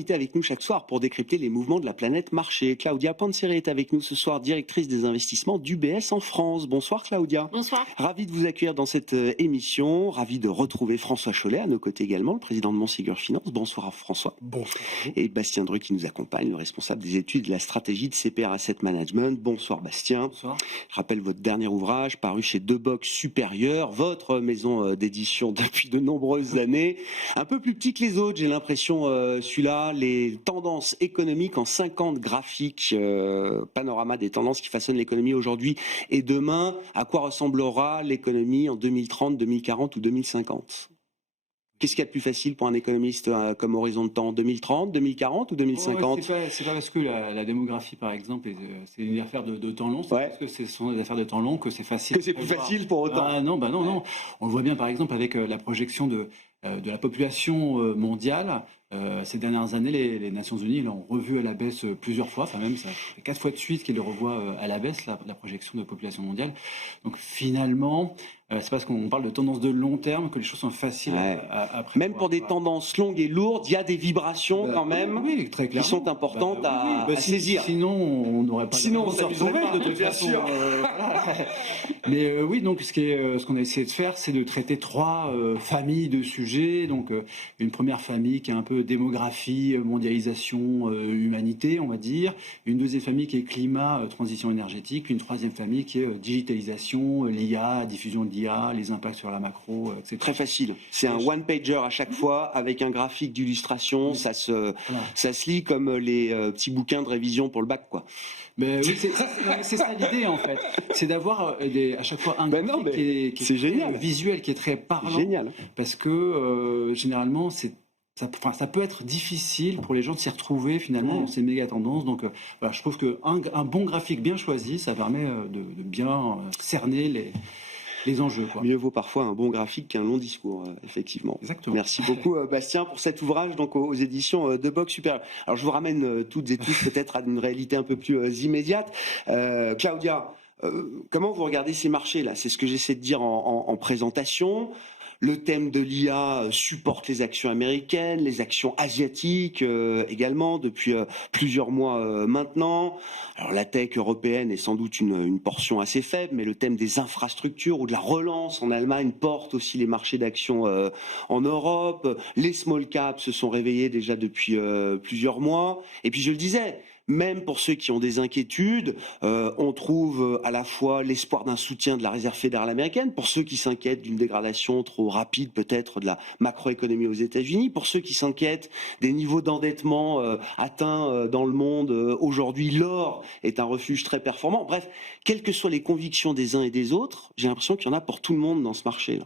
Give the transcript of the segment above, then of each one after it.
invitée avec nous chaque soir pour décrypter les mouvements de la planète marché. Claudia Panzeri est avec nous ce soir, directrice des investissements d'UBS en France. Bonsoir Claudia. Bonsoir. Ravi de vous accueillir dans cette émission. Ravi de retrouver François Chollet à nos côtés également, le président de Montségur Finance. Bonsoir François. Bonsoir. Et Bastien Dreux qui nous accompagne, le responsable des études et de la stratégie de CPR Asset Management. Bonsoir Bastien. Bonsoir. Je rappelle votre dernier ouvrage paru chez Debox Supérieur, votre maison d'édition depuis de nombreuses années. Un peu plus petit que les autres, j'ai l'impression, celui-là, les tendances économiques en 50 graphiques, panorama des tendances qui façonnent l'économie aujourd'hui et demain. À quoi ressemblera l'économie en 2030, 2040 ou 2050 ? Qu'est-ce qu'il y a de plus facile pour un économiste comme horizon de temps ? 2030, 2040 ou 2050 ? C'est pas parce que la démographie, par exemple, c'est une affaire de temps long, c'est parce que ce sont des affaires de temps long que c'est facile. Que c'est plus facile pour autant. Ah, non. On le voit bien, par exemple, avec la projection de la population mondiale. Ces dernières années, les Nations Unies l'ont revu à la baisse plusieurs fois, enfin même ça fait 4 fois de suite qu'ils le revoient à la baisse, la projection de population mondiale. Donc finalement, c'est parce qu'on parle de tendance de long terme que les choses sont faciles à prévoir. Même pour des tendances longues et lourdes, il y a des vibrations quand même très qui sont importantes à saisir. Sinon, on n'aurait pas Sinon, on s'amuserait pas, de toute bien façon. sûr. Mais oui, donc ce qu'on a essayé de faire, c'est de traiter 3 familles de sujets. Donc une première famille qui est un peu démographie, mondialisation, humanité, on va dire. Une deuxième famille qui est climat, transition énergétique. Une troisième famille qui est digitalisation, l'IA, diffusion de l'IA, les impacts sur la macro, etc. Très facile. C'est un one-pager à chaque fois avec un graphique d'illustration. Ça se lit comme les petits bouquins de révision pour le bac, quoi. Mais oui, c'est ça l'idée en fait. C'est d'avoir à chaque fois un graphique qui est génial, visuel, qui est très parlant. Génial. Parce que généralement, ça peut être difficile pour les gens de s'y retrouver finalement dans ces méga tendances. Donc voilà, je trouve qu'un bon graphique bien choisi, ça permet de bien cerner les enjeux, quoi. Mieux vaut parfois un bon graphique qu'un long discours, effectivement. Exactement. Merci beaucoup Bastien pour cet ouvrage donc aux éditions Debox Supérieur. Alors je vous ramène toutes et tous peut-être à une réalité un peu plus immédiate. Claudia, comment vous regardez ces marchés là ? C'est ce que j'essaie de dire en présentation. Le thème de l'IA supporte les actions américaines, les actions asiatiques également depuis plusieurs mois maintenant. Alors la tech européenne est sans doute une portion assez faible, mais le thème des infrastructures ou de la relance en Allemagne porte aussi les marchés d'actions en Europe. Les small caps se sont réveillés déjà depuis plusieurs mois. Et puis je le disais, même pour ceux qui ont des inquiétudes, on trouve à la fois l'espoir d'un soutien de la Réserve fédérale américaine, pour ceux qui s'inquiètent d'une dégradation trop rapide peut-être de la macroéconomie aux États-Unis, pour ceux qui s'inquiètent des niveaux d'endettement atteints dans le monde aujourd'hui, l'or est un refuge très performant. Bref, quelles que soient les convictions des uns et des autres, j'ai l'impression qu'il y en a pour tout le monde dans ce marché-là.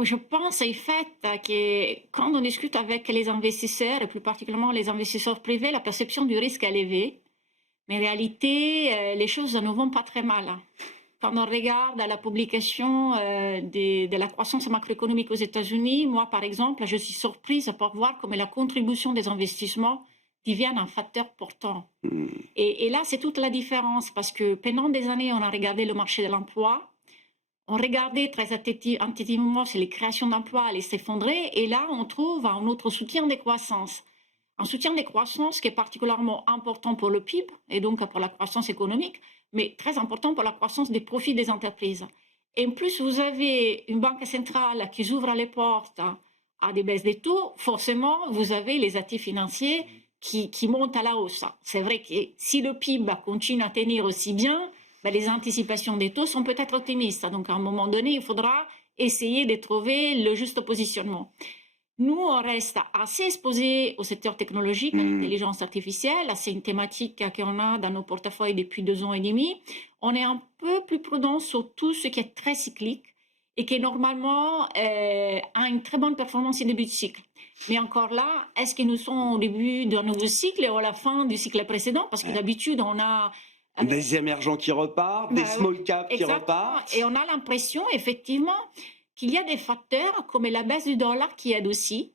Je pense en fait que quand on discute avec les investisseurs, et plus particulièrement les investisseurs privés, la perception du risque est élevée. Mais en réalité, les choses ne vont pas très mal. Quand on regarde la publication de la croissance macroéconomique aux États-Unis, moi par exemple, je suis surprise pour voir comment la contribution des investissements devient un facteur portant. Et là, c'est toute la différence parce que pendant des années, on a regardé le marché de l'emploi. On regardait très attentivement si les créations d'emplois allaient s'effondrer, et là, on trouve un autre soutien des croissances. Un soutien des croissances qui est particulièrement important pour le PIB, et donc pour la croissance économique, mais très important pour la croissance des profits des entreprises. Et en plus, vous avez une banque centrale qui ouvre les portes à des baisses des taux, forcément, vous avez les actifs financiers qui montent à la hausse. C'est vrai que si le PIB continue à tenir aussi bien, les anticipations des taux sont peut-être optimistes. Donc, à un moment donné, il faudra essayer de trouver le juste positionnement. Nous, on reste assez exposés au secteur technologique, à l'intelligence artificielle. C'est une thématique qu'on a dans nos portefeuilles depuis 2 ans et demi. On est un peu plus prudent sur tout ce qui est très cyclique et qui, normalement, a une très bonne performance au début de cycle. Mais encore là, est-ce que nous sommes au début d'un nouveau cycle ou à la fin du cycle précédent ? Parce que d'habitude, on a... des émergents qui repartent, des small caps qui repartent. Et on a l'impression, effectivement, qu'il y a des facteurs comme la baisse du dollar qui aide aussi.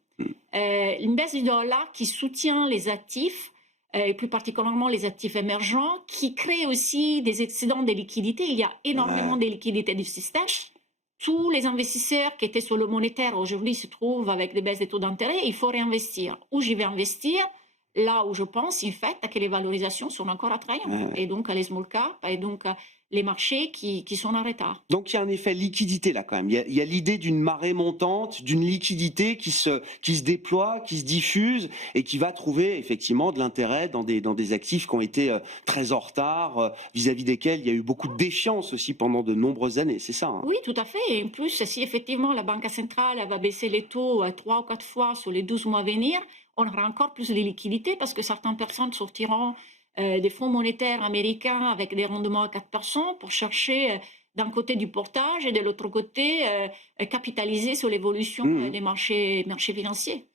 Une baisse du dollar qui soutient les actifs, et plus particulièrement les actifs émergents, qui crée aussi des excédents de liquidités. Il y a énormément de liquidités du système. tous les investisseurs qui étaient sur le monétaire aujourd'hui se trouvent avec des baisses des taux d'intérêt, il faut réinvestir. Où j'y vais investir? Là où je pense, en fait, que les valorisations sont encore attrayantes. Et donc, les small caps, et donc, les marchés qui sont en retard. Donc il y a un effet liquidité là quand même. Il y a l'idée d'une marée montante, d'une liquidité qui se déploie, qui se diffuse et qui va trouver effectivement de l'intérêt dans des actifs qui ont été très en retard, vis-à-vis desquels il y a eu beaucoup de défiance aussi pendant de nombreuses années, c'est ça, hein? Oui, tout à fait. Et en plus, si effectivement la Banque centrale va baisser les taux 3 ou 4 fois sur les 12 mois à venir, on aura encore plus de liquidités parce que certaines personnes sortiront des fonds monétaires américains avec des rendements à 4% pour chercher d'un côté du portage et de l'autre côté capitaliser sur l'évolution des marchés financiers.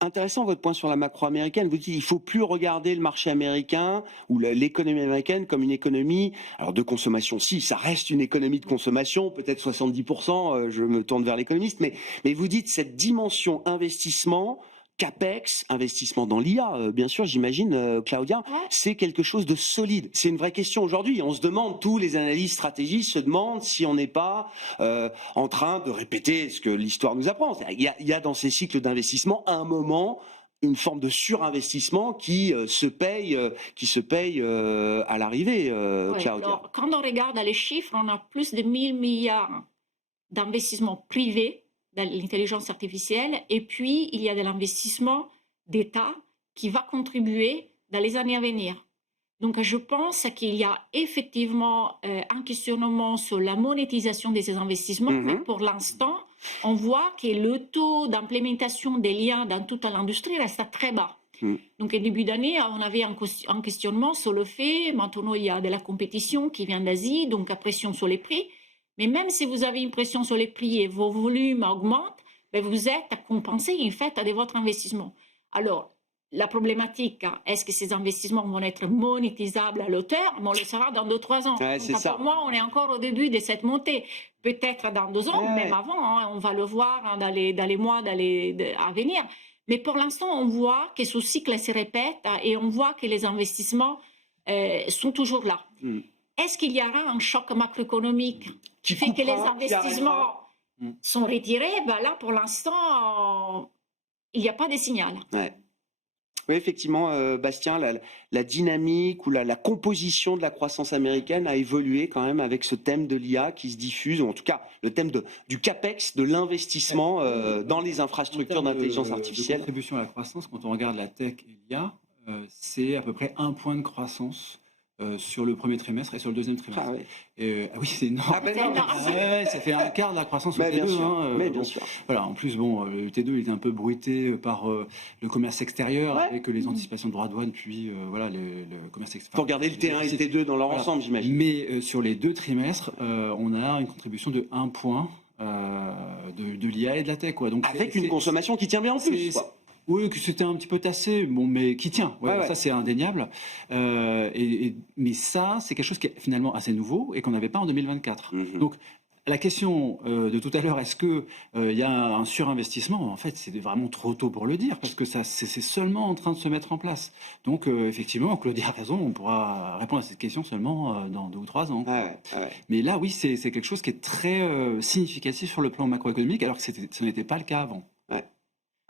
Intéressant votre point sur la macro américaine. Vous dites il faut plus regarder le marché américain ou l'économie américaine comme une économie alors de consommation. Si, ça reste une économie de consommation, peut-être 70%. Je me tourne vers l'économiste, mais vous dites cette dimension investissement. CAPEX, investissement dans l'IA, bien sûr, j'imagine, Claudia, c'est quelque chose de solide. C'est une vraie question aujourd'hui. On se demande, tous les analystes stratégistes se demandent si on n'est pas en train de répéter ce que l'histoire nous apprend. Il y a dans ces cycles d'investissement, à un moment, une forme de surinvestissement qui se paye à l'arrivée, Claudia. Alors, quand on regarde les chiffres, on a plus de 1000 milliards d'investissements privés dans l'intelligence artificielle, et puis il y a de l'investissement d'État qui va contribuer dans les années à venir. Donc je pense qu'il y a effectivement un questionnement sur la monétisation de ces investissements, mais pour l'instant, on voit que le taux d'implémentation des liens dans toute l'industrie reste très bas. Donc, au début d'année, on avait un questionnement sur le fait, maintenant il y a de la compétition qui vient d'Asie, donc la pression sur les prix. Mais même si vous avez une pression sur les prix et vos volumes augmentent, ben vous êtes compensé en fait de votre investissement. Alors, la problématique, est-ce que ces investissements vont être monétisables à l'auteur? On le saura dans 2-3 ans. Ouais, donc, pour moi, on est encore au début de cette montée. Peut-être dans 2 ans, même avant, on va le voir dans les mois à venir. Mais pour l'instant, on voit que ce cycle se répète et on voit que les investissements sont toujours là. Est-ce qu'il y aura un choc macroéconomique qui fait que les investissements sont retirés? Ben là, pour l'instant, il n'y a pas de signal. Ouais. Oui, effectivement, Bastien, la dynamique ou la composition de la croissance américaine a évolué quand même avec ce thème de l'IA qui se diffuse, ou en tout cas le thème du CAPEX, de l'investissement dans les infrastructures d'intelligence artificielle. La contribution à la croissance, quand on regarde la tech et l'IA, c'est à peu près 1 point de croissance sur le premier trimestre et sur le deuxième trimestre. Ah, ouais. Oui, c'est énorme. Ça fait un quart de la croissance au T2. Mais bien sûr. Voilà, en plus, le T2 il était un peu bruité par le commerce extérieur avec les anticipations de droits de douane, puis le commerce extérieur. Il faut regarder le T1 et le T2 dans leur ensemble, j'imagine. Mais sur les 2 trimestres, on a une contribution de 1 point de l'IA et de la tech. Donc, avec une consommation qui tient bien en plus. Oui, que c'était un petit peu tassé, mais qui tient. Ça, c'est indéniable. Mais ça, c'est quelque chose qui est finalement assez nouveau et qu'on n'avait pas en 2024. Donc, la question de tout à l'heure, est-ce qu'il y a un surinvestissement? En fait, c'est vraiment trop tôt pour le dire, parce que c'est seulement en train de se mettre en place. Donc, effectivement, Claudia a raison, on pourra répondre à cette question seulement dans 2 ou 3 ans. Mais là, oui, c'est quelque chose qui est très significatif sur le plan macroéconomique, alors que ce n'était pas le cas avant.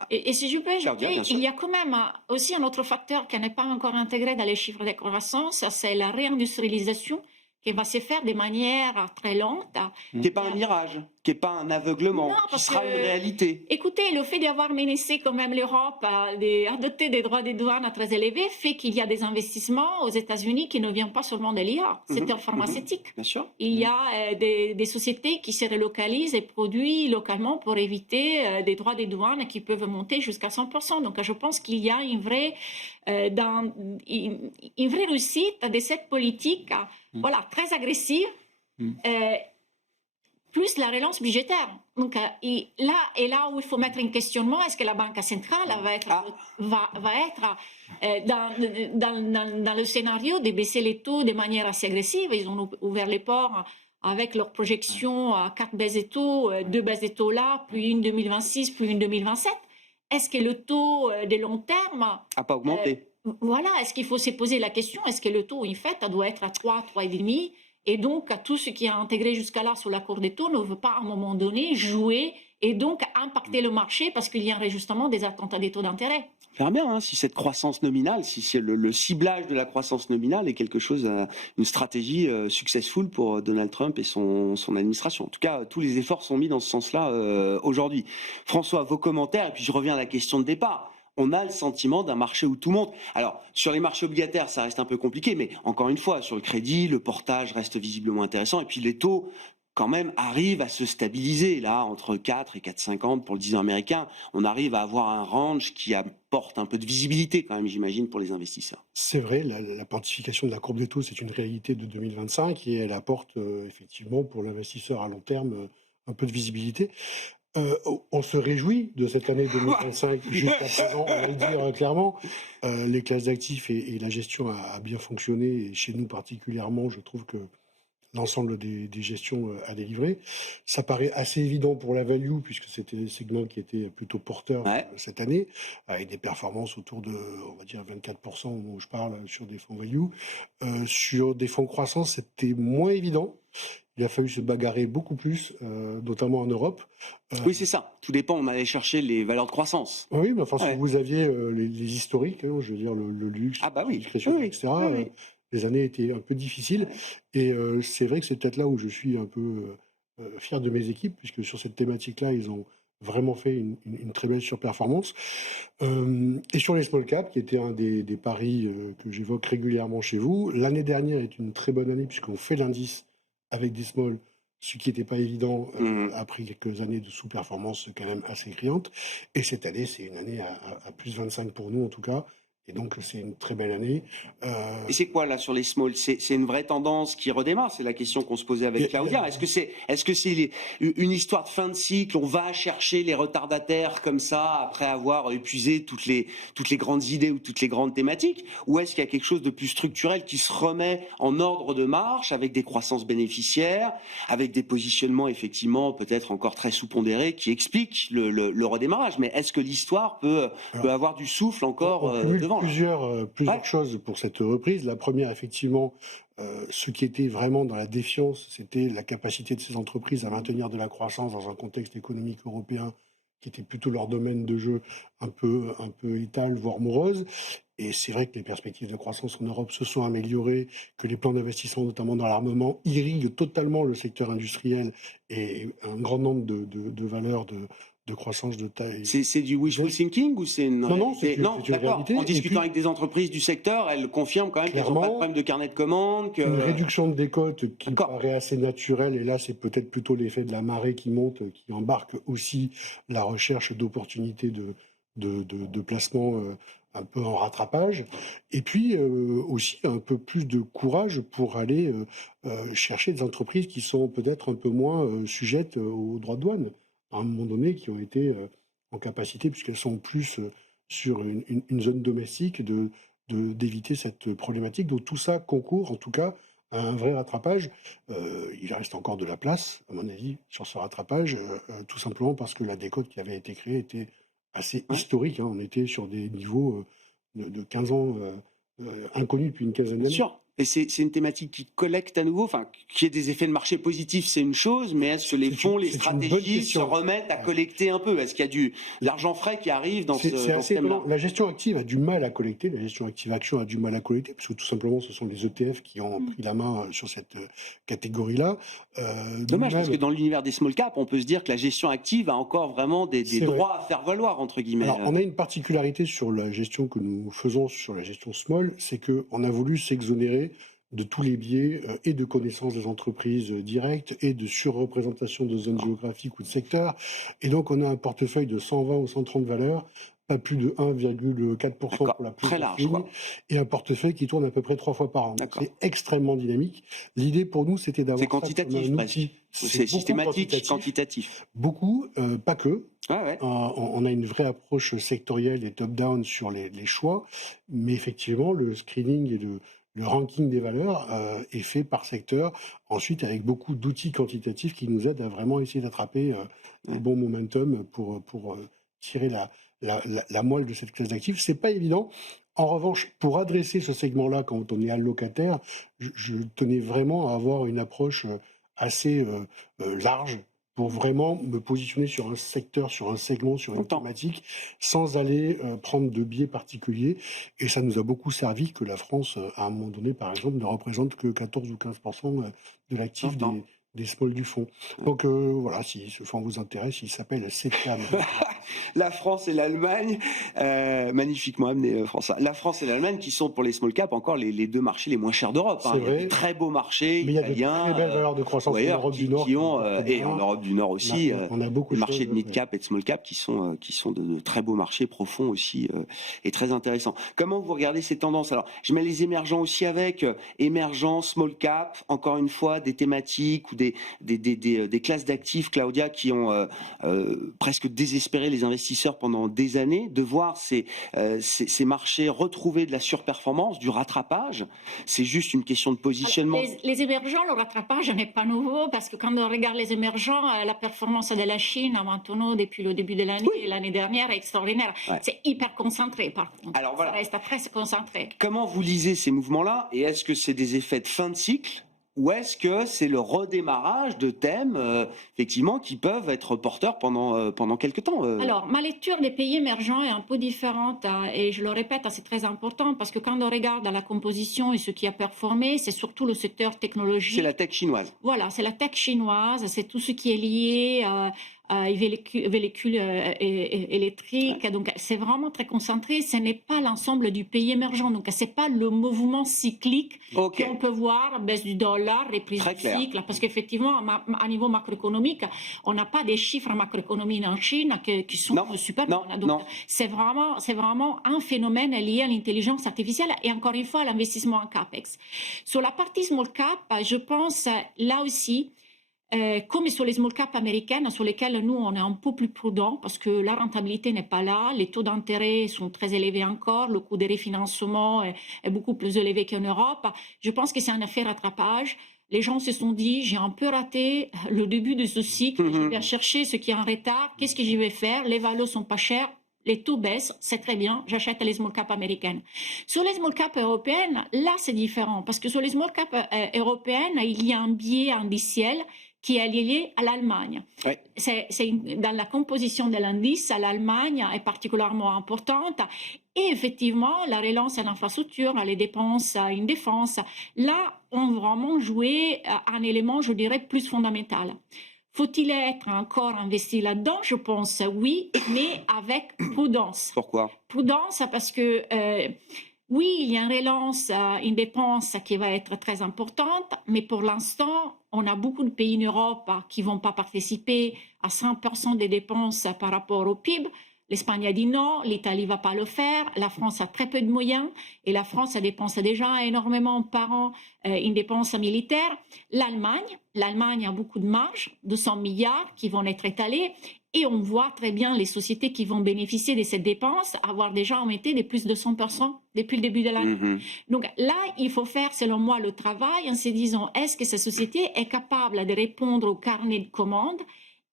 Et si je peux ajouter, il y a quand même aussi un autre facteur qui n'est pas encore intégré dans les chiffres de croissance, c'est la réindustrialisation qui va se faire de manière très lente. Qui n'est pas un mirage, qui n'est pas un aveuglement, qui sera une réalité. Écoutez, le fait d'avoir menacé quand même l'Europe à adopter des droits de douane très élevés fait qu'il y a des investissements aux États-Unis qui ne viennent pas seulement de l'IA, c'est en pharmaceutique. Bien sûr. Il y a des sociétés qui se relocalisent et produisent localement pour éviter des droits de douane qui peuvent monter jusqu'à 100%. Donc je pense qu'il y a une vraie réussite de cette politique très agressive, plus la relance budgétaire. Donc là où il faut mettre en questionnement, est-ce que la Banque centrale va être dans le scénario de baisser les taux de manière assez agressive? Ils ont ouvert les ports avec leurs projections à 4 baisses de taux, 2 baisses de taux là, puis une 2026, puis une 2027. Est-ce que le taux de long terme n'a pas augmenté? Voilà, est-ce qu'il faut se poser la question, est-ce que le taux, en fait, doit être à 3, 3,5? Et donc, tout ce qui est intégré jusqu'à là sur la cour des taux ne veut pas à un moment donné jouer et donc impacter le marché parce qu'il y a un réajustement des attentes à des taux d'intérêt. On verra bien si cette croissance nominale, si c'est le ciblage de la croissance nominale est quelque chose, une stratégie successful pour Donald Trump et son administration. En tout cas, tous les efforts sont mis dans ce sens-là aujourd'hui. François, vos commentaires, et puis je reviens à la question de départ. On a le sentiment d'un marché où tout monte. Alors, sur les marchés obligataires, ça reste un peu compliqué, mais encore une fois, sur le crédit, le portage reste visiblement intéressant, et puis les taux quand même arrivent à se stabiliser là entre 4 et 4,50 pour le 10 ans américain. On arrive à avoir un range qui apporte un peu de visibilité quand même, j'imagine, pour les investisseurs. C'est vrai, la pontification de la courbe des taux, c'est une réalité de 2025 et elle apporte effectivement pour l'investisseur à long terme un peu de visibilité. On se réjouit de cette année 2025 jusqu'à présent, on va le dire clairement. Les classes d'actifs et la gestion a bien fonctionné et chez nous particulièrement, je trouve que l'ensemble des gestions à délivrer. Ça paraît assez évident pour la value, puisque c'était un segment qui était plutôt porteur Ouais. cette année, avec des performances autour de, on va dire, 24% au moment où je parle sur des fonds value. Sur des fonds croissance, c'était moins évident. Il a fallu se bagarrer beaucoup plus, notamment en Europe. Oui, c'est ça. Tout dépend. On allait chercher les valeurs de croissance. Oui, mais enfin, Ouais. si vous aviez les historiques, hein, je veux dire le luxe, Ah bah oui. la discrétion, Oui, etc., oui, oui. les années étaient un peu difficiles. Et c'est vrai que c'est peut-être là où je suis un peu fier de mes équipes, puisque sur cette thématique-là, ils ont vraiment fait une très belle surperformance. Et sur les small caps, qui était un des paris que j'évoque régulièrement chez vous, l'année dernière est une très bonne année, puisqu'on fait l'indice avec des small, ce qui n'était pas évident après quelques années de sous-performance quand même assez criante. Et cette année, c'est une année à plus 25 pour nous en tout cas. Et donc, c'est une très belle année. Et c'est quoi là sur les small? C'est une vraie tendance qui redémarre? C'est la question qu'on se posait avec Claudia. Est-ce que c'est une histoire de fin de cycle? On va chercher les retardataires comme ça après avoir épuisé toutes les grandes idées ou toutes les grandes thématiques? Ou est-ce qu'il y a quelque chose de plus structurel qui se remet en ordre de marche avec des croissances bénéficiaires, avec des positionnements effectivement peut-être encore très sous-pondérés qui expliquent le redémarrage? Mais est-ce que l'histoire peut avoir du souffle encore on cumule devant là? plusieurs Ouais. choses pour cette reprise. La première, effectivement, ce qui était vraiment dans la défiance, c'était la capacité de ces entreprises à maintenir de la croissance dans un contexte économique européen qui était plutôt leur domaine de jeu un peu étal, voire morose. Et c'est vrai que les perspectives de croissance en Europe se sont améliorées, que les plans d'investissement, notamment dans l'armement, irriguent totalement le secteur industriel et un grand nombre de valeurs de croissance de taille. C'est du wishful thinking ou c'est une Non, réalité? c'est une D'accord. réalité. En Et discutant puis, avec des entreprises du secteur, elles confirment quand même qu'elles n'ont pas de clairement, problème de carnet de commandes. une réduction de décote qui D'accord. paraît assez naturelle, et là c'est peut-être plutôt l'effet de la marée qui monte, qui embarque aussi la recherche d'opportunités de placement un peu en rattrapage, et puis aussi un peu plus de courage pour aller chercher des entreprises qui sont peut-être un peu moins sujettes aux droits de douane, à un moment donné, qui ont été en capacité, puisqu'elles sont plus sur une zone domestique, d'éviter cette problématique. Donc tout ça concourt en tout cas à un vrai rattrapage. Il reste encore de la place, à mon avis, sur ce rattrapage, tout simplement parce que la décote qui avait été créée était assez Ouais. historique, hein. On était sur des niveaux de 15 ans inconnus depuis une quinzaine Bien d'années. sûr. Et c'est une thématique qui collecte à nouveau, enfin, qui ait des effets de marché positifs, c'est une chose, mais est-ce que les fonds, les c'est une bonne stratégies se question. remettent à collecter un peu? Est-ce qu'il y a de l'argent frais qui arrive dans C'est ce assez thème-là? étonnant. La gestion active a du mal à collecter, la gestion active action a du mal à collecter, parce que tout simplement, ce sont les ETF qui ont pris la main sur cette catégorie-là. Dommage, parce que Nous-mêmes, dans l'univers des small caps, on peut se dire que la gestion active a encore vraiment des c'est vrai. droits à faire valoir, entre guillemets. Alors, on a une particularité sur la gestion que nous faisons sur la gestion small, c'est qu'on a voulu s'exonérer de tous les biais et de connaissance des entreprises directes et de surreprésentation de zones géographiques ou de secteurs. Et donc, on a un portefeuille de 120 ou 130 valeurs, pas plus de 1,4% D'accord. pour la plus Très grosse large, ligne, quoi. et un portefeuille qui tourne à peu près 3 fois par an. Donc, D'accord. c'est extrêmement dynamique. L'idée pour nous, c'était C'est d'avoir ça comme quantitatif, un presque. outil. C'est beaucoup systématique, quantitatif. beaucoup, pas que. Ouais, ouais. On a une vraie approche sectorielle et top-down sur les choix, mais effectivement, le screening et le ranking des valeurs est fait par secteur, ensuite avec beaucoup d'outils quantitatifs qui nous aident à vraiment essayer d'attraper le bon momentum pour tirer la moelle de cette classe d'actifs. C'est pas évident. En revanche, pour adresser ce segment-là, quand on est allocataire, je tenais vraiment à avoir une approche assez large pour vraiment me positionner sur un secteur, sur un segment, sur une J'entends. thématique, sans aller prendre de biais particuliers. Et ça nous a beaucoup servi que la France, à un moment donné, par exemple, ne représente que 14 ou 15% de l'actif J'entends. des small du fonds. Donc voilà, si ce fonds vous intéresse, il s'appelle CETAM. La France et l'Allemagne, magnifiquement amené, François. La France et l'Allemagne qui sont pour les small caps encore les deux marchés les moins chers d'Europe. C'est Il y a vrai. des très beaux marchés Mais il y a de italiens très belles valeurs de croissance ou en ailleurs Europe du Nord qui ont, vont très et bien. en Europe du Nord aussi, On a beaucoup les de marchés choses. de mid-cap et de small cap qui sont de très beaux marchés profonds aussi et très intéressants. Comment vous regardez ces tendances? Alors, je mets les émergents aussi avec émergents, small cap, encore une fois, des thématiques ou des classes d'actifs, Claudia, qui ont presque désespéré les investisseurs pendant des années, de voir ces marchés retrouver de la surperformance, du rattrapage. C'est juste une question de positionnement. Les émergents, le rattrapage n'est pas nouveau parce que quand on regarde les émergents, la performance de la Chine maintenant depuis le début de l'année et l'année dernière est extraordinaire. Ouais. C'est hyper concentré par contre. Alors voilà. Ça reste très concentré. Comment vous lisez ces mouvements-là et est-ce que c'est des effets de fin de cycle ou est-ce que c'est le redémarrage de thèmes effectivement qui peuvent être porteurs pendant quelques temps Alors, ma lecture des pays émergents est un peu différente et je le répète, c'est très important parce que quand on regarde la composition et ce qui a performé, c'est surtout le secteur technologique. C'est la tech chinoise. Voilà, c'est la tech chinoise, c'est tout ce qui est lié véhicules électriques. Donc, c'est vraiment très concentré. Ce n'est pas l'ensemble du pays émergent. Donc, ce n'est pas le mouvement cyclique Ok. qu'on peut voir, baisse du dollar, reprise Très du clair. cycle. Parce qu'effectivement, à niveau macroéconomique, on n'a pas des chiffres macroéconomiques en Chine qui sont Non, super non, bons. Donc, non. c'est vraiment un phénomène lié à l'intelligence artificielle et encore une fois à l'investissement en CAPEX. Sur la partie small cap, je pense là aussi, comme sur les small cap américaines, sur lesquelles nous, on est un peu plus prudents parce que la rentabilité n'est pas là, les taux d'intérêt sont très élevés encore, le coût des refinancements est beaucoup plus élevé qu'en Europe. Je pense que c'est un effet rattrapage. Les gens se sont dit, j'ai un peu raté le début de ce cycle, je vais chercher ce qui est en retard, qu'est-ce que je vais faire? Les valos sont pas chers, les taux baissent, c'est très bien, j'achète les small cap américaines. Sur les small cap européennes, là c'est différent, parce que sur les small cap européennes, il y a un biais indiciel qui est lié à l'Allemagne. Ouais. Dans la composition de l'indice, l'Allemagne est particulièrement importante. Et effectivement, la relance en infrastructure, les dépenses en défense, là, ont vraiment joué un élément, je dirais, plus fondamental. Faut-il être encore investi là-dedans? Je pense oui, mais avec prudence. Pourquoi? Prudence parce que oui, il y a une relance, une dépense qui va être très importante, mais pour l'instant, on a beaucoup de pays en Europe qui ne vont pas participer à 100% des dépenses par rapport au PIB. L'Espagne a dit non, l'Italie ne va pas le faire, la France a très peu de moyens et la France dépense déjà énormément par an une dépense militaire. L'Allemagne a beaucoup de marge, 200 milliards qui vont être étalés et on voit très bien les sociétés qui vont bénéficier de cette dépense avoir déjà augmenté de plus de 100% depuis le début de l'année. Donc là, il faut faire, selon moi, le travail en se disant, est-ce que cette société est capable de répondre au carnet de commandes?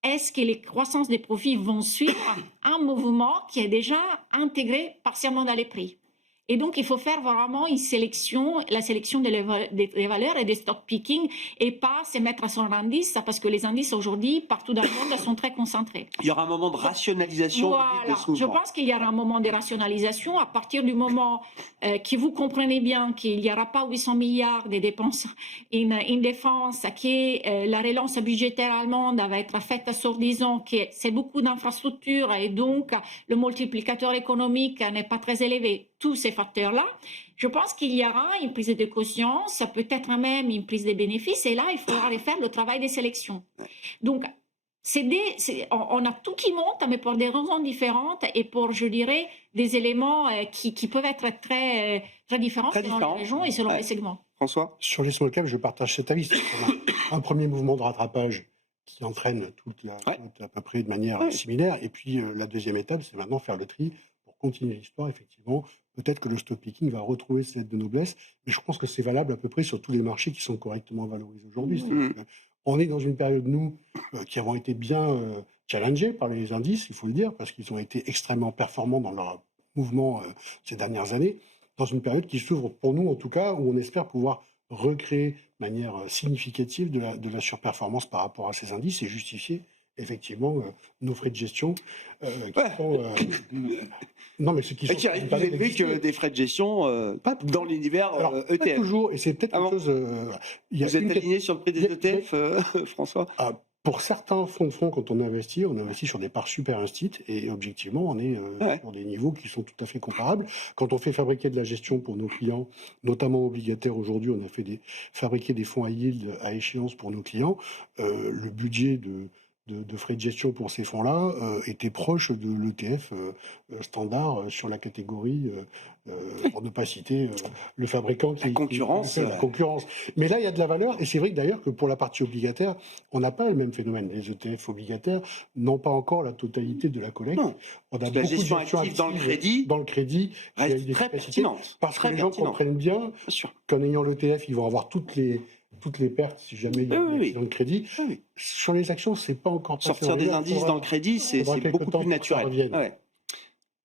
Est-ce que les croissances des profits vont suivre un mouvement qui est déjà intégré partiellement dans les prix? Et donc, il faut faire vraiment une sélection, la sélection des valeurs et des stock picking et pas se mettre à son indice parce que les indices aujourd'hui, partout dans le monde, sont très concentrés. Il y aura un moment de rationalisation. Voilà, de ce je pense qu'il y aura un moment de rationalisation à partir du moment que vous comprenez bien qu'il n'y aura pas 800 milliards de dépenses en défense, que la relance budgétaire allemande va être faite sur 10 ans, que c'est beaucoup d'infrastructures et donc le multiplicateur économique n'est pas très élevé. Tous ces facteurs-là, je pense qu'il y aura une prise de conscience, peut-être même une prise de bénéfices, et là, il faudra faire le travail des sélections. Donc, on a tout qui monte, mais pour des raisons différentes et pour, je dirais, des éléments qui peuvent être très, très différents selon les régions et selon les segments. François? Sur les small caps, je partage cet avis. On a un premier mouvement de rattrapage qui entraîne à peu près de manière similaire. Et puis, la deuxième étape, c'est maintenant faire le tri pour continuer l'histoire, effectivement. Peut-être que le stock picking va retrouver ses lettres de noblesse, mais je pense que c'est valable à peu près sur tous les marchés qui sont correctement valorisés aujourd'hui. On est dans une période, nous, qui avons été bien challengés par les indices, il faut le dire, parce qu'ils ont été extrêmement performants dans leur mouvement ces dernières années. dans une période qui s'ouvre pour nous, en tout cas, où on espère pouvoir recréer de manière significative de la surperformance par rapport à ces indices et justifier effectivement nos frais de gestion qui Ouais. sont... non, mais ceux qui sont... Qui reste plus élevé que des frais de gestion dans l'univers Alors, pas ETF. toujours, et c'est peut-être Ah quelque bon chose... il y a Vous êtes une- aligné sur le prix des il y a- ETF, François? Pour certains fonds de fonds, quand on investit sur des parts super instites et objectivement, on est Ouais. sur des niveaux qui sont tout à fait comparables. Quand on fait fabriquer de la gestion pour nos clients, notamment obligataires aujourd'hui, on a fait fabriquer des fonds à yield à échéance pour nos clients. Le budget de frais de gestion pour ces fonds-là était proche de l'ETF standard sur la catégorie, pour ne pas citer le fabricant La concurrence, fait la concurrence. Mais là, il y a de la valeur, et c'est vrai que d'ailleurs que pour la partie obligataire, on n'a pas le même phénomène. Les ETF obligataires n'ont pas encore la totalité de la collecte. Non. On a La beaucoup de gestion gestion active dans le active crédit dans le crédit qui a une reste très efficacité, pertinente. parce que Très les gens pertinente, comprennent bien bien sûr. qu'en ayant l'ETF, ils vont avoir toutes les pertes si jamais il y a Oui, un oui, accident de crédit. Oui, oui. Sur les actions, c'est pas encore passé en Sortir des rigueur. indices dans le crédit, c'est faudra quelques beaucoup temps plus pour que ça naturel. revienne. Ouais.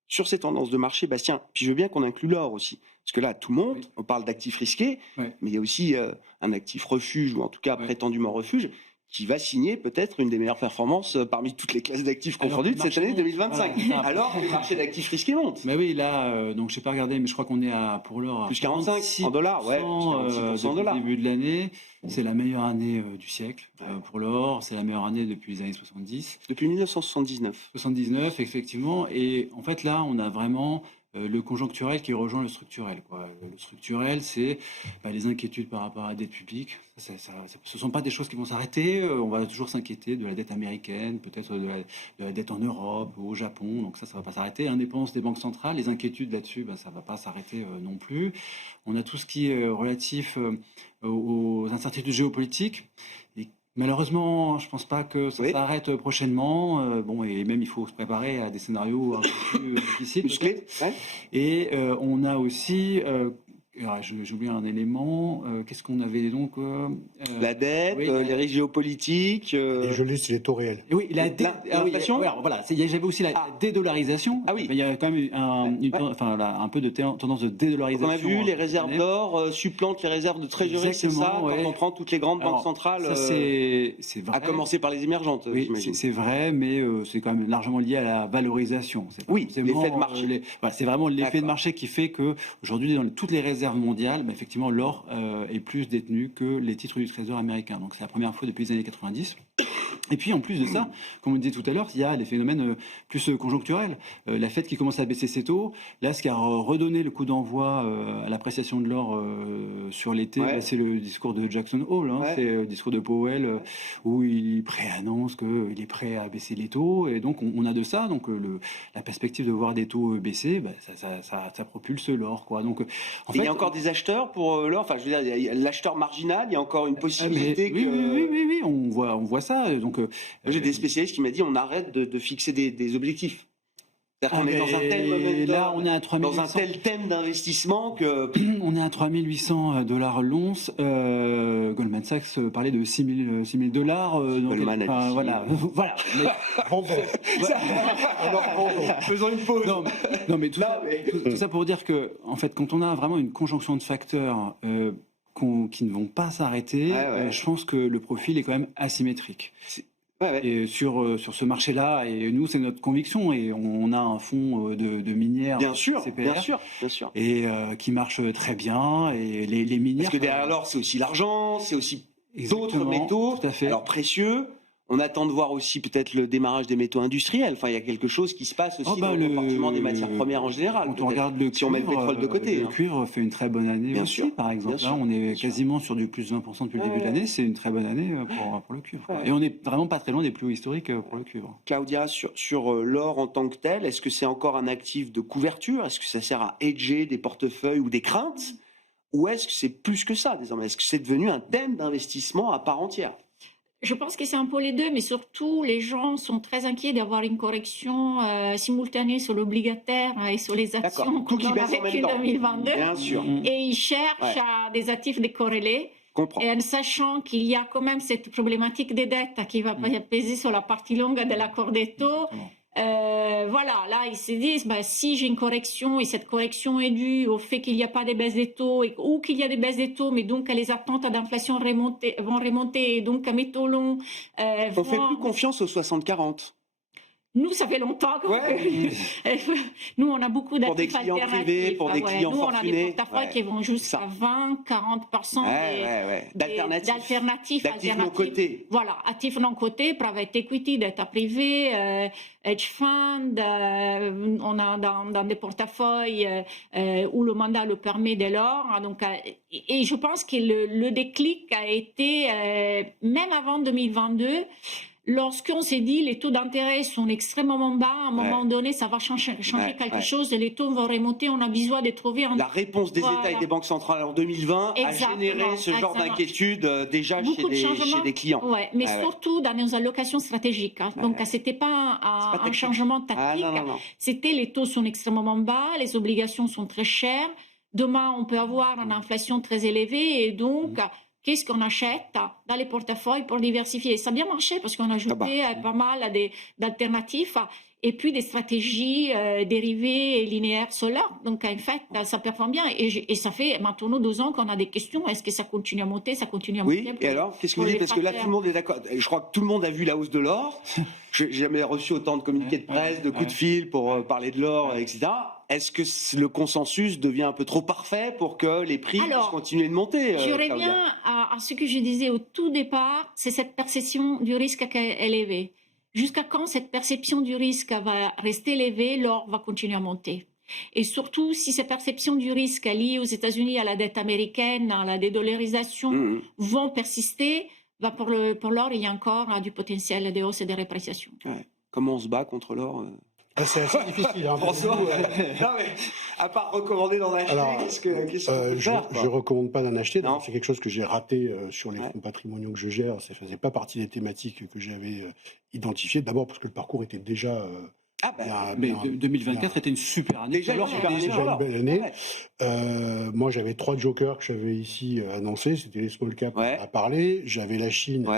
Sur ces tendances de marché, Bastien, puis je veux bien qu'on inclue l'or aussi. Parce que là, tout monte, Oui. on parle d'actifs risqués, Ouais. mais il y a aussi un actif refuge, ou en tout cas Ouais. prétendument refuge, qui va signer peut-être une des meilleures performances parmi toutes les classes d'actifs Alors confondues que de le cette année marché 2025. monte. Voilà. Alors que le marché d'actifs risqués monte. Mais oui, là, donc je n'ai pas regardé, mais je crois qu'on est pour l'or à Plus 45 en dollars, ouais, plus 46% en depuis dollars. le début de l'année. C'est la meilleure année du siècle pour l'or. C'est la meilleure année depuis les années 70. Depuis 1979. 79, effectivement. Et en fait, là, on a vraiment le conjoncturel qui rejoint le structurel, quoi. Le structurel, c'est les inquiétudes par rapport à la dette publique. Ce ne sont pas des choses qui vont s'arrêter. On va toujours s'inquiéter de la dette américaine, peut-être de la dette en Europe ou au Japon. Donc ça ne va pas s'arrêter. L'indépendance des banques centrales, les inquiétudes là-dessus, ça ne va pas s'arrêter non plus. On a tout ce qui est relatif aux incertitudes géopolitiques. Et malheureusement, je ne pense pas que ça Oui. s'arrête prochainement. Et même il faut se préparer à des scénarios un peu plus difficiles. Musclé, ouais. Et on a aussi, j'ai oublié un élément, qu'est-ce qu'on avait donc La dette, oui, les risques géopolitiques. Et je l'ai, c'est les taux réels. et oui, l'inflation. voilà, j'avais aussi la dédollarisation. Ah oui. Il y a quand même un peu de tendance de dédollarisation. On a vu les cette réserves année. d'or supplantent les réserves de trésorerie, c'est ça, Exactement, ouais. quand on prend toutes les grandes banques Alors, centrales, Ça, c'est vrai. à commencer par les émergentes, Oui, j'imagine. c'est vrai, mais c'est quand même largement lié à la valorisation. C'est pas Oui, forcément, l'effet de marché. c'est vraiment l'effet de D'accord. marché qui fait que aujourd'hui, dans toutes les réserves mondiales, effectivement, l'or est plus détenu que les titres du Trésor américain. Donc c'est la première fois depuis les années 90. Et puis en plus de ça, comme on disait tout à l'heure, il y a des phénomènes plus conjoncturels. La Fed qui commence à baisser ses taux. Là, ce qui a redonné le coup d'envoi à l'appréciation de l'or sur l'été, Ouais. c'est le discours de Jackson Hole, Ouais. c'est le discours de Powell où il préannonce qu'il est prêt à baisser les taux. Et donc on a de ça. Donc la perspective de voir des taux baisser, ça propulse l'or, quoi. Donc en Et il y fait, a encore des acheteurs pour l'or, enfin je veux dire, il y a l'acheteur marginal, il y a encore une possibilité oui, que... oui, on voit ça. Donc Moi, j'ai des spécialistes qui m'ont dit on arrête de fixer des objectifs. C'est-à-dire qu'on est dans un tel momentum, là, on est à dans un 3800. tel thème d'investissement que... On est à 3800 $ l'once. Goldman Sachs parlait de 6000 dollars. Goldman a dit voilà. voilà. Mais- Vendons. Alors, vendons. Faisons une pause. non, mais tout Non, ça, mais- tout ça pour dire que, en fait, quand on a vraiment une conjonction de facteurs qui ne vont pas s'arrêter, Ouais. je pense que le profil est quand même asymétrique. Ouais, ouais. Et sur ce marché-là, et nous, c'est notre conviction, et on a un fonds de minières, Bien sûr, CPR, bien sûr, bien sûr. et qui marche très bien, et les minières... Parce que derrière l'or, c'est aussi l'argent, c'est aussi d'autres Exactement, métaux, tout à fait. alors précieux. On attend de voir aussi peut-être le démarrage des métaux industriels. Enfin, il y a quelque chose qui se passe aussi dans le comportement des matières premières en général. Quand on peut-être. regarde le cuivre, si on met le pétrole de côté, le hein. cuivre fait une très bonne année Bien aussi, sûr, par exemple. bien Là, sûr, on est bien sûr. quasiment sur du plus 20% depuis le début de l'année. C'est une très bonne année pour le cuivre. Ouais. Et on n'est vraiment pas très loin des plus hauts historiques pour le cuivre. Claudia, sur l'or en tant que tel, est-ce que c'est encore un actif de couverture? Est-ce que ça sert à hedger des portefeuilles ou des craintes? Ou est-ce que c'est plus que ça désormais? Est-ce que c'est devenu un thème d'investissement à part entière? Je pense que c'est un peu les deux, mais surtout, les gens sont très inquiets d'avoir une correction simultanée sur l'obligataire et sur les actions D'accord. Tout comme qui on a baisse en vécu même en temps. 2022. Bien sûr. Et ils cherchent Ouais. à des actifs décorrélés. Comprends. Et en sachant qu'il y a quand même cette problématique des dettes qui va peser sur la partie longue de l'accord des taux, Exactement. Voilà, là, ils se disent, bah, si j'ai une correction et cette correction est due au fait qu'il n'y a pas de baisse des taux ou qu'il y a des baisses des taux, mais donc les attentes d'inflation vont remonter, et donc mes taux longs On fait vont... plus confiance aux 60-40. Nous, ça fait longtemps qu'on Ouais. Nous, on a beaucoup Pour des d'actifs clients alternatifs. privés, pour des clients Nous, on a des fortunés. portefeuilles Ouais. qui vont jusqu'à Ça. 20-40% D'alternatifs. d'alternatifs. D'actifs non cotés. Voilà, actifs non cotés, private equity, dette privée, hedge fund. On a dans des portefeuilles où le mandat le permet dès lors. Donc, et je pense que le déclic a été, même avant 2022, lorsqu'on s'est dit les taux d'intérêt sont extrêmement bas, à un moment donné, ça va changer quelque chose et les taux vont remonter. On a besoin de trouver La réponse des États et des banques centrales en 2020 a généré ce genre d'inquiétude déjà chez des clients. Ouais, mais surtout dans nos allocations stratégiques. Donc, c'était pas un changement tactique. C'était les taux sont extrêmement bas, les obligations sont très chères. Demain, on peut avoir une inflation très élevée et donc... Qu'est-ce qu'on achète dans les portefeuilles pour diversifier? Ça a bien marché parce qu'on a ajouté pas mal d'alternatives et puis des stratégies dérivées et linéaires solaires. Donc, en fait, ça performe bien. Et ça fait maintenant 2 ans qu'on a des questions. Est-ce que ça continue à monter? Ça continue à monter. Oui, et alors, qu'est-ce que vous dites? Parce que là, tout le monde est d'accord. Je crois que tout le monde a vu la hausse de l'or. J'ai jamais reçu autant de communiqués de presse, de coups de fil pour parler de l'or, etc. Est-ce que le consensus devient un peu trop parfait pour que les prix puissent continuer de monter? Je reviens à ce que je disais au tout départ, c'est cette perception du risque qui est élevée. Jusqu'à quand cette perception du risque va rester élevée, l'or va continuer à monter. Et surtout, si ces perceptions du risque liées aux États-Unis à la dette américaine, à la dédollarisation, vont persister, pour l'or, il y a encore du potentiel de hausse et de répréciation. Ouais. Comment on se bat contre l'or? C'est assez difficile. Hein, François, non, mais, à part recommander d'en acheter, qu'est-ce qu'on peut faire? Je ne recommande pas d'en acheter. C'est quelque chose que j'ai raté sur les fonds patrimoniaux que je gère. Ça ne faisait pas partie des thématiques que j'avais identifiées. D'abord parce que le parcours était déjà... mais 2024 était une super année. Déjà une belle année. Moi, j'avais 3 jokers que j'avais ici annoncés. C'était les small caps à parler. J'avais la Chine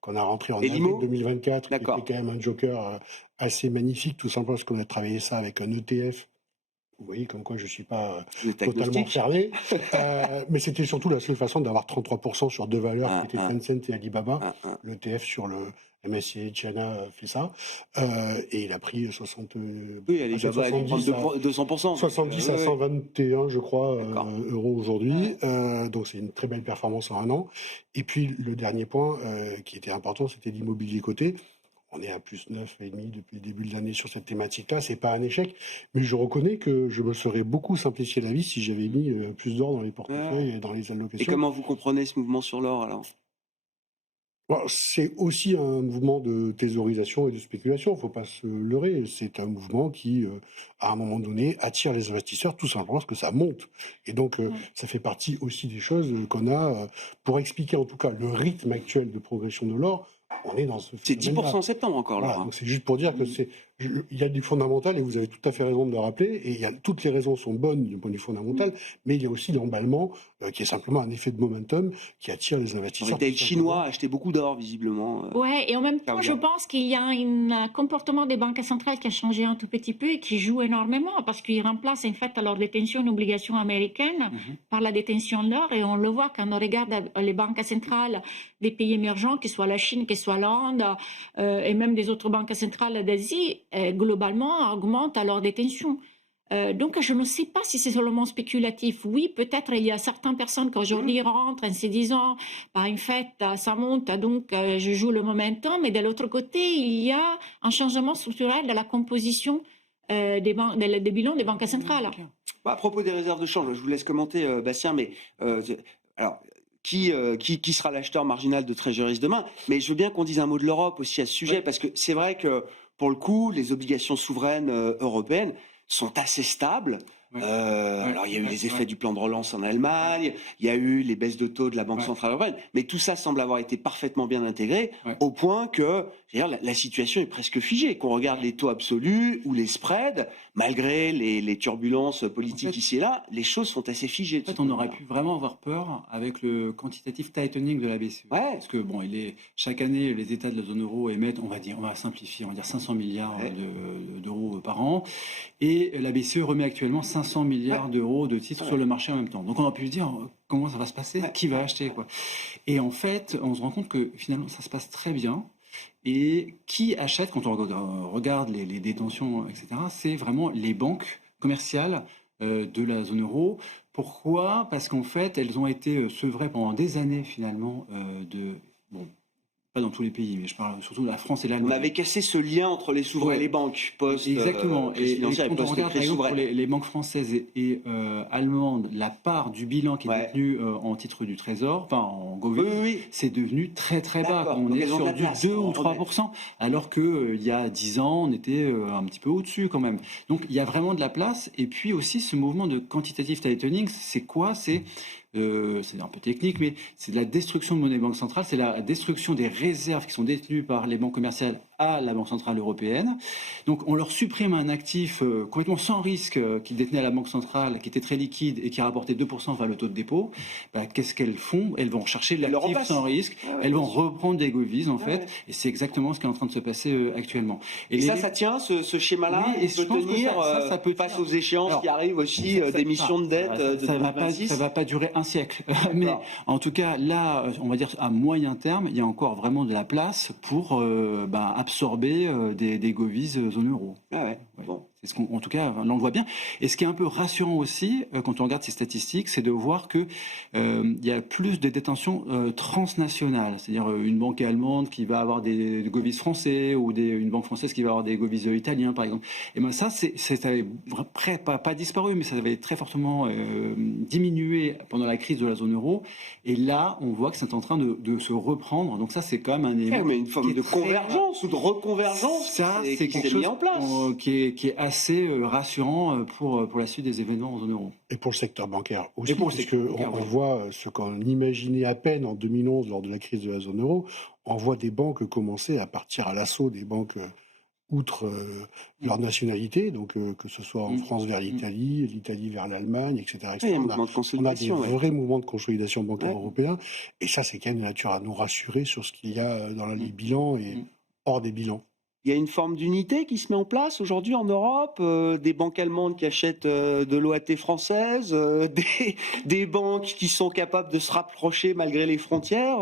qu'on a rentré en avril 2024, qui était quand même un joker assez magnifique, tout simplement parce qu'on a travaillé ça avec un ETF. Vous voyez, comme quoi je ne suis pas totalement fermé. Mais c'était surtout la seule façon d'avoir 33% sur 2 valeurs, qui étaient Tencent et Alibaba. L'ETF sur le MSCI China fait ça. Et il a pris 60... Oui, Alibaba a 200%. 70 à 121, je crois, euros aujourd'hui. Donc c'est une très belle performance en un an. Et puis le dernier point qui était important, c'était l'immobilier coté. On est à plus 9,5 depuis le début de l'année sur cette thématique-là. C'est pas un échec, mais je reconnais que je me serais beaucoup simplifié la vie si j'avais mis plus d'or dans les portefeuilles et dans les allocations. Et comment vous comprenez ce mouvement sur l'or alors? C'est aussi un mouvement de thésaurisation et de spéculation, il ne faut pas se leurrer. C'est un mouvement qui, à un moment donné, attire les investisseurs tout simplement parce que ça monte. Et donc, ça fait partie aussi des choses qu'on a pour expliquer en tout cas le rythme actuel de progression de l'or. On est dans ce C'est 10% en septembre encore, là. Donc c'est juste pour dire que il y a du fondamental, et vous avez tout à fait raison de le rappeler, et toutes les raisons sont bonnes du point de vue fondamental, mais il y a aussi l'emballement qui est simplement un effet de momentum qui attire les investisseurs. Le retail chinois a acheté beaucoup d'or, visiblement. Ouais, et en même temps, je pense qu'il y a un comportement des banques centrales qui a changé un tout petit peu et qui joue énormément, parce qu'ils remplacent en fait leur détention d'obligations américaines par la détention de l'or, et on le voit quand on regarde les banques centrales des pays émergents, que ce soit la Chine, que ce soit l'Inde, et même des autres banques centrales d'Asie, globalement augmentent leur détention. Donc, je ne sais pas si c'est seulement spéculatif. Oui, peut-être il y a certaines personnes qui aujourd'hui rentrent en se disant, en fait, ça monte, donc je joue le momentum. Mais de l'autre côté, il y a un changement structurel de la composition des bilans des banques centrales. À propos des réserves de change, je vous laisse commenter, Bastien, mais alors, qui sera l'acheteur marginal de Treasuries demain? Mais je veux bien qu'on dise un mot de l'Europe aussi à ce sujet, parce que c'est vrai que, pour le coup, les obligations souveraines européennes sont assez stables. Ouais. Alors, il y a eu les effets du plan de relance en Allemagne, il y a eu les baisses de taux de la Banque Centrale Européenne, mais tout ça semble avoir été parfaitement bien intégré, au point que la situation est presque figée. Qu'on regarde les taux absolus ou les spreads, malgré les turbulences politiques ici et là, les choses sont assez figées. En fait, on aurait pu vraiment avoir peur avec le quantitative tightening de la BCE. Parce que chaque année, les États de la zone euro émettent, on va simplifier, on va dire 500 milliards d'euros par an. Et la BCE remet actuellement 500 milliards d'euros de titres sur le marché en même temps. Donc on a pu se dire comment ça va se passer, qui va acheter quoi. Et en fait, on se rend compte que finalement ça se passe très bien. Et qui achète, quand on regarde les détentions, etc., c'est vraiment les banques commerciales de la zone euro. Pourquoi ? Parce qu'en fait, elles ont été sevrées pendant des années finalement pas dans tous les pays, mais je parle surtout de la France et l'Allemagne. On avait cassé ce lien entre les souverains et les banques Exactement. Et quand on regarde par exemple pour souveraine. les banques françaises et allemandes, la part du bilan qui est détenue en titre du Trésor, enfin en Government, c'est devenu très très bas. On est sur du 2 ou 3%, alors qu'il y a 10 ans, on était un petit peu au-dessus quand même. Donc il y a vraiment de la place. Et puis aussi ce mouvement de quantitative tightening, c'est quoi ? C'est un peu technique, mais c'est de la destruction de monnaie banque centrale, c'est la destruction des réserves qui sont détenues par les banques commerciales à la Banque centrale européenne. Donc on leur supprime un actif complètement sans risque qu'ils détenaient à la Banque centrale, qui était très liquide et qui rapportait 2% vers le taux de dépôt. Qu'est-ce qu'elles font ? Elles vont chercher l'actif sans risque, elles vont reprendre des govies en fait, et c'est exactement ce qui est en train de se passer actuellement. Et ça tient, ce schéma-là, peut tenir ça peut face aux échéances qui arrivent aussi, d'émissions de dette de 2026. Ça va pas durer un siècle, mais en tout cas là, on va dire à moyen terme, il y a encore vraiment de la place pour absorber des govies zone euro. Bon. C'est en tout cas, là on le voit bien. Et ce qui est un peu rassurant aussi, quand on regarde ces statistiques, c'est de voir que il y a plus de détentions transnationales. C'est-à-dire une banque allemande qui va avoir des govies français ou une banque française qui va avoir des govies italiens, par exemple. Et ben ça, ça avait pas disparu, mais ça avait très fortement diminué pendant la crise de la zone euro. Et là, on voit que c'est en train de se reprendre. Donc ça, c'est quand même un élément. Mais une forme de convergence ou de reconvergence. Ça, c'est quelque chose qui est assez rassurant pour la suite des événements en zone euro. Et pour le secteur bancaire aussi, parce qu'on voit ce qu'on imaginait à peine en 2011 lors de la crise de la zone euro, on voit des banques commencer à partir à l'assaut des banques outre leur nationalité, donc que ce soit en France vers l'Italie, l'Italie vers l'Allemagne, etc. Il y a un mouvement de consolidation. On a des vrais mouvements de consolidation bancaire européen, et ça c'est quand même de nature à nous rassurer sur ce qu'il y a dans les bilans et hors des bilans. Il y a une forme d'unité qui se met en place aujourd'hui en Europe, des banques allemandes qui achètent de l'OAT française, des banques qui sont capables de se rapprocher malgré les frontières,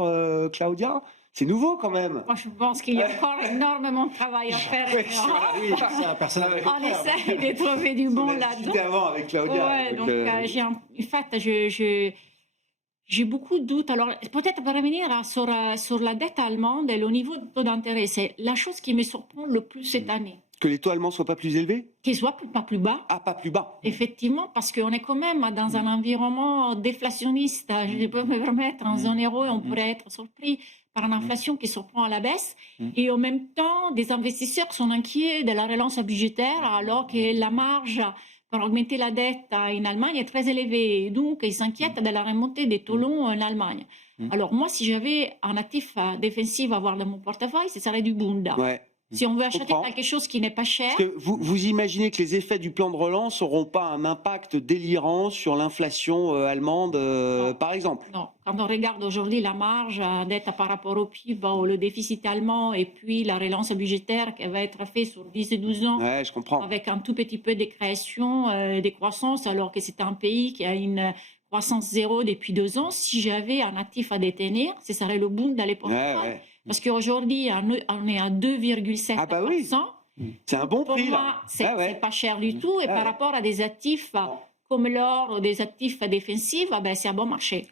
Claudia. C'est nouveau quand même. Moi, je pense qu'il y a encore énormément de travail à faire. On essaie de trouver du bon là-dedans. Avant avec Claudia. En fait, j'ai beaucoup de doutes. Alors, peut-être pour revenir sur la dette allemande et le niveau de taux d'intérêt, c'est la chose qui me surprend le plus cette année. Que les taux allemands soient pas plus élevés ? Qu'ils soient pas plus bas. Ah, pas plus bas. Effectivement, parce qu'on est quand même dans un environnement déflationniste. Je peux me permettre, en zone euro, on pourrait être surpris par une inflation qui surprend à la baisse. Et en même temps, des investisseurs sont inquiets de la relance budgétaire, alors que la marge pour augmenter la dette en Allemagne est très élevée. Donc, ils s'inquiètent de la remontée des taux longs en Allemagne. Alors moi, si j'avais un actif défensif à avoir dans mon portefeuille, ce serait du Bund. Si on veut acheter quelque chose qui n'est pas cher... Parce que vous imaginez que les effets du plan de relance n'auront pas un impact délirant sur l'inflation allemande, par exemple ? Non. Quand on regarde aujourd'hui la marge dette par rapport au PIB, le déficit allemand et puis la relance budgétaire qui va être faite sur 10 et 12 ans, je comprends. Avec un tout petit peu de création, de croissance, alors que c'est un pays qui a une croissance zéro depuis 2 ans. Si j'avais un actif à détenir, ce serait le Bund à l'époque. Parce qu'aujourd'hui, on est à 2,7%. Ah bah oui. C'est un bon prix. Pour moi, c'est pas cher du tout. Et par rapport à des actifs comme l'or ou des actifs défensifs, c'est un bon marché.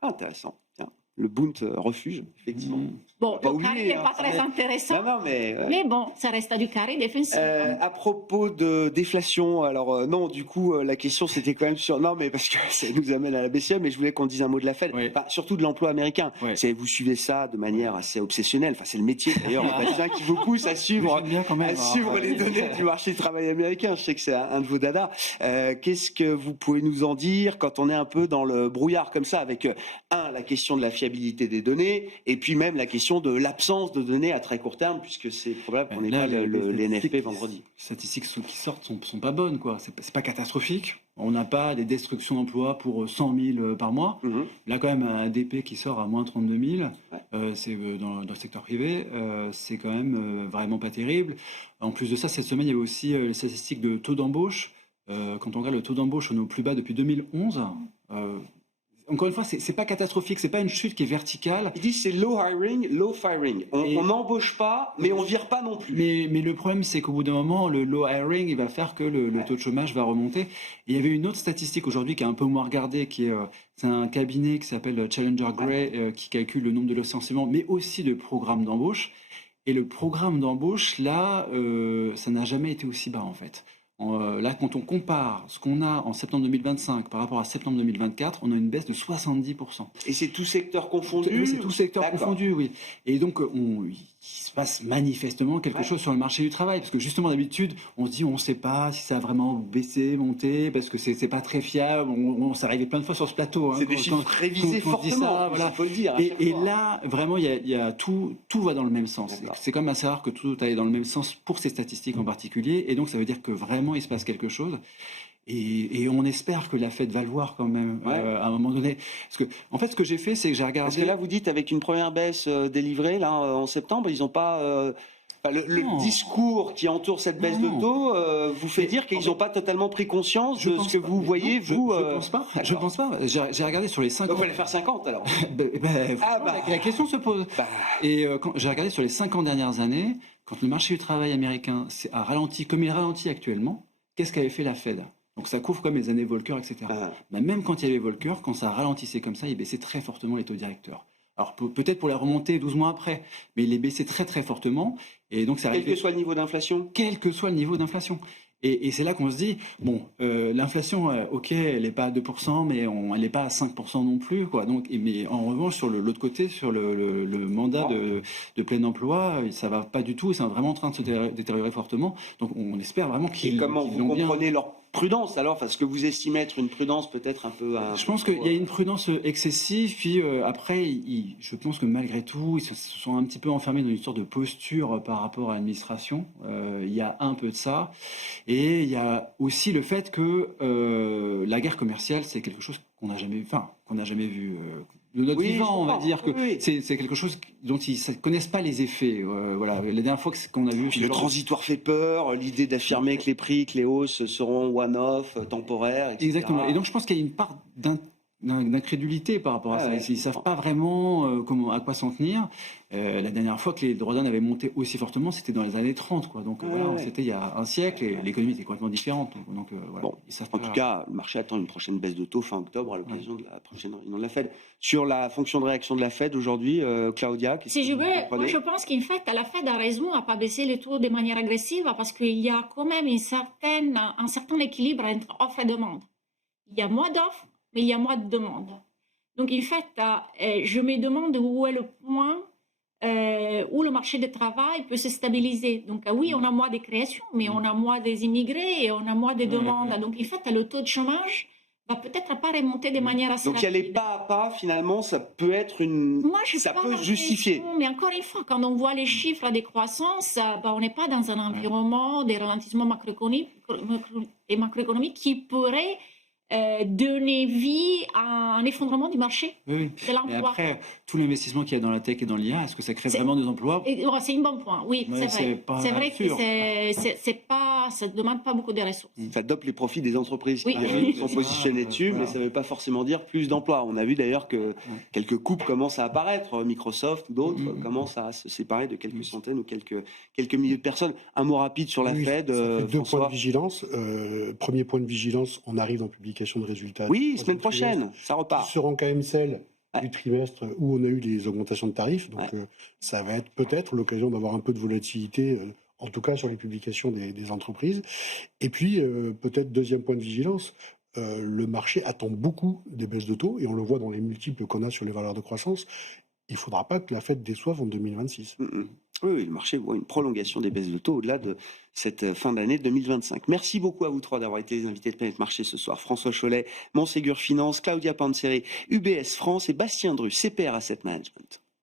Intéressant. Tiens. le Bund refuge, effectivement. Bon, Pas le oublier, carré n'est hein, pas très intéressant, Non, mais... mais bon, ça reste du carré défensif. À propos de déflation, alors non, du coup, la question c'était quand même sur... Non, mais parce que ça nous amène à la BCE, mais je voulais qu'on dise un mot de la Fed, Oui. enfin, surtout de l'emploi américain. Oui. Vous suivez ça de manière assez obsessionnelle, enfin c'est le métier d'ailleurs, Bastien, qui vous pousse à suivre, J'aime bien quand même, les données du marché du travail américain. Je sais que c'est un de vos dadas. Qu'est-ce que vous pouvez nous en dire quand on est un peu dans le brouillard comme ça, avec, la question de la fiabilité des données, et puis même la question de l'absence de données à très court terme, puisque c'est probable qu'on n'ait pas les NFP vendredi. Les statistiques qui sortent sont pas bonnes, quoi. C'est pas catastrophique. On n'a pas des destructions d'emplois pour 100 000 par mois. Mhm. Là, quand même, un DP qui sort à moins 32 000, Ouais. c'est dans le secteur privé, c'est quand même vraiment pas terrible. En plus de ça, cette semaine, il y avait aussi les statistiques de taux d'embauche. Quand on regarde le taux d'embauche, on est au plus bas depuis 2011. Encore une fois, c'est pas catastrophique, c'est pas une chute qui est verticale. Ils disent c'est low hiring, low firing. On n'embauche pas, mais on vire pas non plus. Mais le problème, c'est qu'au bout d'un moment, le low hiring, il va faire que le taux de chômage va remonter. Et il y avait une autre statistique aujourd'hui qui est un peu moins regardée, c'est un cabinet qui s'appelle Challenger Gray, qui calcule le nombre de licenciements, mais aussi de programmes d'embauche. Et le programme d'embauche, là, ça n'a jamais été aussi bas, en fait. Là, quand on compare ce qu'on a en septembre 2025 par rapport à septembre 2024, on a une baisse de 70%. Et c'est tout secteur confondu? Oui, c'est tout secteur D'accord. confondu, oui. Et donc, il se passe manifestement quelque chose sur le marché du travail. Parce que justement, d'habitude, on se dit, on ne sait pas si ça a vraiment baissé, monté, parce que c'est pas très fiable. On s'est arrivé plein de fois sur ce plateau. C'est des chiffres révisés quand on dit fortement, ça, voilà. il faut le dire. Et là, vraiment, il y a tout va dans le même sens. D'accord. C'est comme assez rare que tout aille dans le même sens pour ces statistiques en particulier. Et donc, ça veut dire que vraiment, il se passe quelque chose. Et on espère que la Fed va le voir quand même à un moment donné. Parce que, en fait, ce que j'ai fait, c'est que j'ai regardé. Parce que là, vous dites avec une première baisse délivrée là en septembre, ils n'ont pas. Le discours qui entoure cette baisse de taux vous fait dire qu'ils n'ont pas totalement pris conscience de ce que vous voyez, vous. Je pense pas. Je pense pas. J'ai regardé sur les 50. Donc, il fallait faire 50 alors. La question se pose. Et quand j'ai regardé sur les 50 dernières années, quand le marché du travail américain a ralenti comme il ralentit actuellement, qu'est-ce qu'avait fait la Fed? Donc ça couvre comme les années Volcker, etc. Même quand il y avait Volcker, quand ça ralentissait comme ça, il baissait très fortement les taux directeurs. Alors peut-être pour la remonter 12 mois après, mais il les baissait très très fortement. Et donc ça Quel que soit le niveau d'inflation. Quel que soit le niveau d'inflation. Et c'est là qu'on se dit, bon, l'inflation, ok, elle n'est pas à 2%, mais elle n'est pas à 5% non plus, quoi. Donc, mais en revanche, sur l'autre côté, sur le mandat de plein emploi, ça va pas du tout, et c'est vraiment en train de se détériorer fortement. Donc on espère vraiment qu'ils comment qu'ils vous vont bien. comprenez leur prudence alors? Parce que vous estimez être une prudence peut-être un peu... Je pense qu'il y a une prudence excessive, puis après, je pense que malgré tout, ils se sont un petit peu enfermés dans une sorte de posture par rapport à l'administration. Il y a un peu de ça. Et il y a aussi le fait que la guerre commerciale, c'est quelque chose qu'on n'a jamais vu de notre vivant, on va dire que c'est quelque chose dont ils ne connaissent pas les effets. Voilà, la dernière fois qu'on a vu... Le transitoire fait peur, l'idée d'affirmer que les hausses seront one-off, temporaires, etc. Exactement. Et donc je pense qu'il y a une part d'incrédulité par rapport à ça. Ils ne savent pas vraiment à quoi s'en tenir. La dernière fois que les drawdowns avaient monté aussi fortement, c'était dans les années 30. Quoi. Donc voilà, c'était il y a un siècle et l'économie était complètement différente. Donc, voilà, bon, en tout cas, le marché attend une prochaine baisse de taux fin octobre à l'occasion de la prochaine réunion de la Fed. Sur la fonction de réaction de la Fed aujourd'hui, Claudia, moi je pense qu'en fait, la Fed a raison à ne pas baisser les taux de manière agressive parce qu'il y a quand même un certain équilibre entre offre et demande. Il y a moins d'offres, mais il y a moins de demandes. Donc, en fait, je me demande où est le point où le marché du travail peut se stabiliser. Donc, oui, on a moins de créations, mais on a moins des immigrés et on a moins de demandes. Donc, en fait, le taux de chômage va peut-être pas remonter de manière assez rapide. Donc, y aller pas à pas, finalement, ça peut être ça peut justifier. Mais encore une fois, quand on voit les chiffres de croissance, on n'est pas dans un environnement de ralentissement macroéconomique qui pourrait donner vie à un effondrement du marché de l'emploi. Et après, tout l'investissement qu'il y a dans la tech et dans l'IA, est-ce que ça crée vraiment des emplois? C'est un bon point, oui, c'est vrai. C'est vrai que ça ne demande pas beaucoup de ressources. Ça dope les profits des entreprises qui sont positionnées dessus, mais ça ne veut pas forcément dire plus d'emplois. On a vu d'ailleurs que quelques coupes commencent à apparaître. Microsoft ou d'autres commencent à se séparer de quelques centaines ou quelques milliers de personnes. Un mot rapide sur la Fed. Deux points de vigilance. Premier point de vigilance, on arrive en publication de résultats. Oui, semaine prochaine, ça repart. Qui seront KMCL Ouais. du trimestre où on a eu les augmentations de tarifs. Donc, Ouais. ça va être peut-être l'occasion d'avoir un peu de volatilité, en tout cas sur les publications des entreprises. Et puis, peut-être deuxième point de vigilance, le marché attend beaucoup des baisses de taux et on le voit dans les multiples qu'on a sur les valeurs de croissance. Il ne faudra pas que la Fed déçoive en 2026. Oui, oui, le marché voit une prolongation des baisses de taux au-delà de cette fin d'année 2025. Merci beaucoup à vous trois d'avoir été les invités de Planète Marché ce soir. François Chollet, Montségur Finance, Claudia Panzeri, UBS France et Bastien Dru, CPR Asset Management.